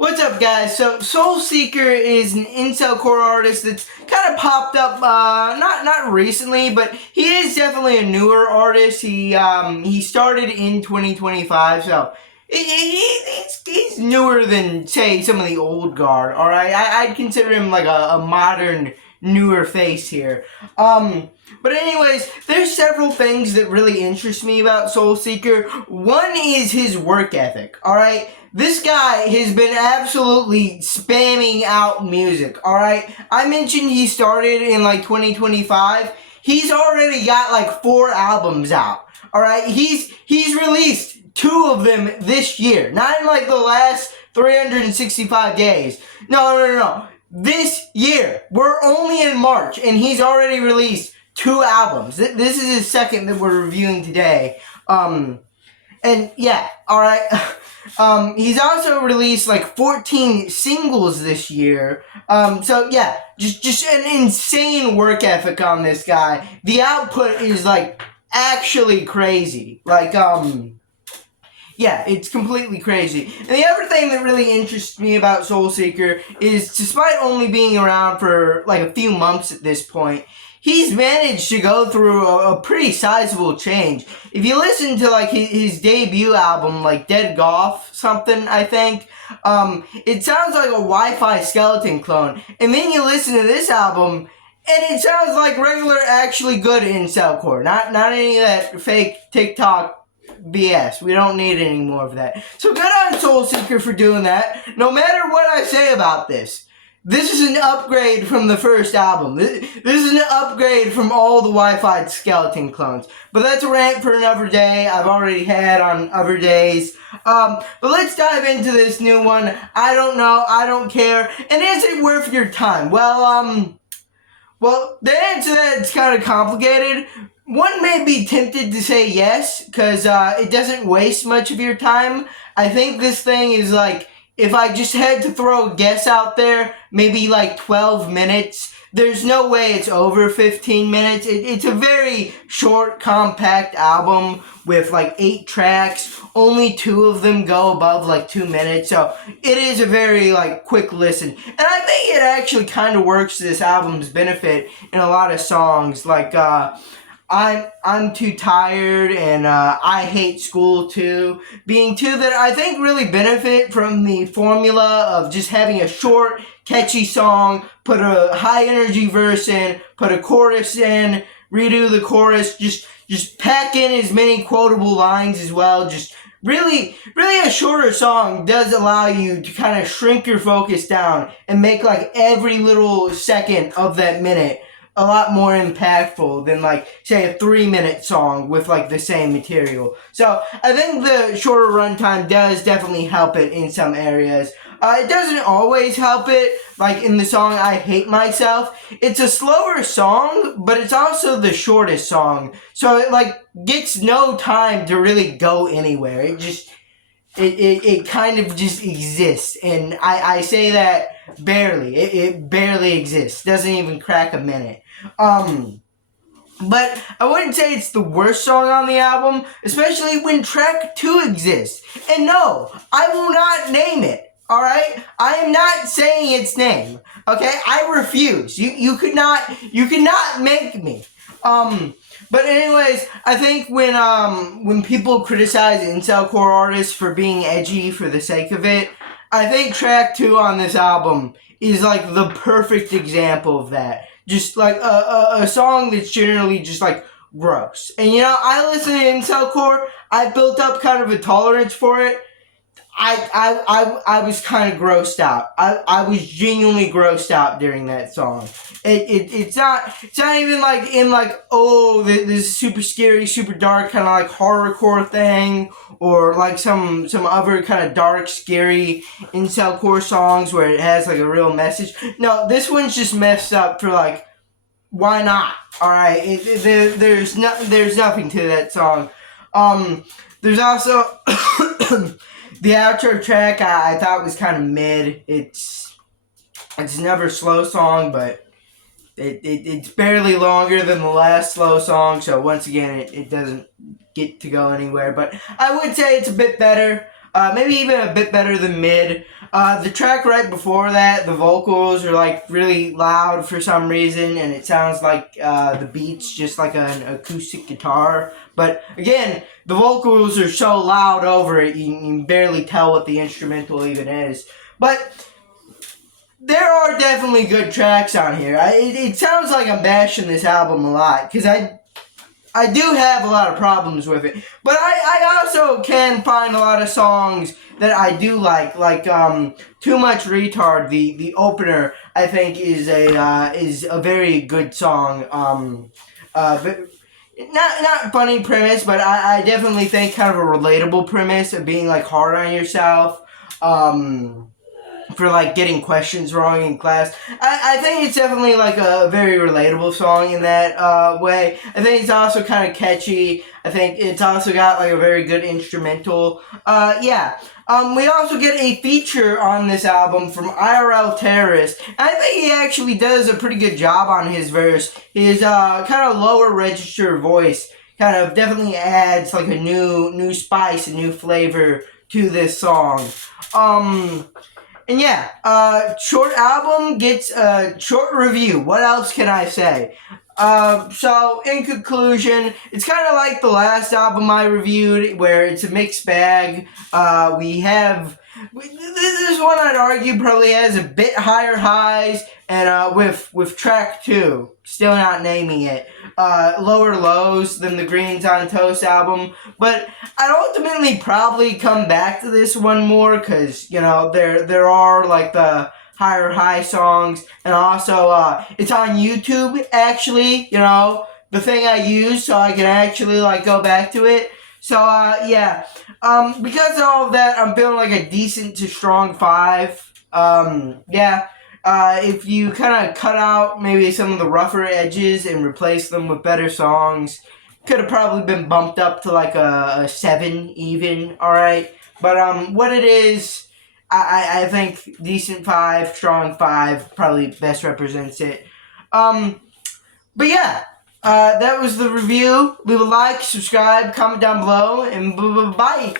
What's up, guys? So, soulsecret is an incel-core artist that's kind of popped up, not recently, but he is definitely a newer artist. He started in 2025, so he's newer than, say, some of the old guard, alright? I'd consider him like a modern, newer face here. But anyways, there's several things that really interest me about soulsecret. One is his work ethic, alright? This guy has been absolutely spamming out music, alright? I mentioned he started in like 2025. He's already got like 4 albums out, alright? He's released 2 of them this year, not in like the last 365 days. No. This year, we're only in March, and he's already released 2 albums. This is his second that we're reviewing today. And yeah, alright. He's also released like 14 singles this year. So yeah, just an insane work ethic on this guy. The output is like actually crazy. Yeah, it's completely crazy. And the other thing that really interests me about soulsecret is, despite only being around for like a few months at this point, he's managed to go through a pretty sizable change. If you listen to like his debut album, like Dead Golf something, I think, it sounds like a Wi-Fi skeleton clone. And then you listen to this album, and it sounds like regular, actually good incelcore. Not any of that fake TikTok BS. We don't need any more of that. So good on soulsecret for doing that. No matter what I say about this is an upgrade from the first album. This is an upgrade from all the Wi-Fi skeleton clones. But that's a rant for another day. I've already had on other days. But let's dive into this new one. I don't know. I don't care. And is it worth your time? Well, the answer to that is kind of complicated. One may be tempted to say yes, because it doesn't waste much of your time. I think this thing is like, if I just had to throw a guess out there, maybe like 12 minutes. There's no way it's over 15 minutes. It's a very short, compact album with like 8 tracks. Only 2 of them go above like 2 minutes. So it is a very like quick listen. And I think it actually kind of works to this album's benefit in a lot of songs. Like, I'm too tired, and I hate school too, being 2 that I think really benefit from the formula of just having a short, catchy song, put a high energy verse in, put a chorus in, redo the chorus, just pack in as many quotable lines as well. Just really a shorter song does allow you to kind of shrink your focus down and make like every little second of that minute a lot more impactful than like, say, a 3-minute song with like the same material. So I think the shorter runtime does definitely help it in some areas. It doesn't always help it, like in the song I Hate Myself. It's a slower song, but it's also the shortest song. So it like gets no time to really go anywhere. It kind of just exists, and I say that barely. It barely exists. Doesn't even crack a minute. But I wouldn't say it's the worst song on the album, especially when track 2 exists. And no, I will not name it. Alright? I am not saying its name. Okay? I refuse. You could not make me. But anyways, I think when people criticize incelcore artists for being edgy for the sake of it, I think track 2 on this album is like the perfect example of that. Just like a song that's generally just like gross. And you know, I listen to incelcore, I built up kind of a tolerance for it. I was kind of grossed out. I was genuinely grossed out during that song. It's not even like in like, oh, this super scary, super dark kind of like horrorcore thing, or like some other kind of dark, scary incelcore songs where it has like a real message. No, this one's just messed up for like, why not? Alright, there's nothing to that song. There's also the outro track I thought was kind of mid. It's another slow song, but it's barely longer than the last slow song, so once again, it doesn't get to go anywhere. But I would say it's a bit better. maybe even a bit better than mid. The track right before that, the vocals are like really loud for some reason, and it sounds like the beat's just like an acoustic guitar. But again, the vocals are so loud over it, you can barely tell what the instrumental even is. But there are definitely good tracks on here. It sounds like I'm bashing this album a lot, because I do have a lot of problems with it. But I also can find a lot of songs that I do like Too Much Retard, the opener, I think is a very good song. Not funny premise, but I definitely think kind of a relatable premise of being like hard on yourself. For like getting questions wrong in class. I think it's definitely like a very relatable song in that way. I think it's also kind of catchy. I think it's also got like a very good instrumental. Yeah. We also get a feature on this album from IRL Terrorist. And I think he actually does a pretty good job on his verse. His kind of lower register voice kind of definitely adds like a new spice, a new flavor to this song. And yeah, short album gets a short review. What else can I say? So, in conclusion, it's kind of like the last album I reviewed, where it's a mixed bag. This one I'd argue probably has a bit higher highs, and with track 2, still not naming it, lower lows than the Greens on Toast album. But I'd ultimately probably come back to this one more, because, you know, there are like the higher high songs, and also it's on YouTube, actually, you know, the thing I use, so I can actually like go back to it. So yeah, because of all of that, I'm feeling like a decent to strong 5. Yeah, if you kind of cut out maybe some of the rougher edges and replace them with better songs, could have probably been bumped up to like a 7 even. All right, but what it is, I think decent 5, strong 5 probably best represents it. But yeah, that was the review. Leave a like, subscribe, comment down below, and bye.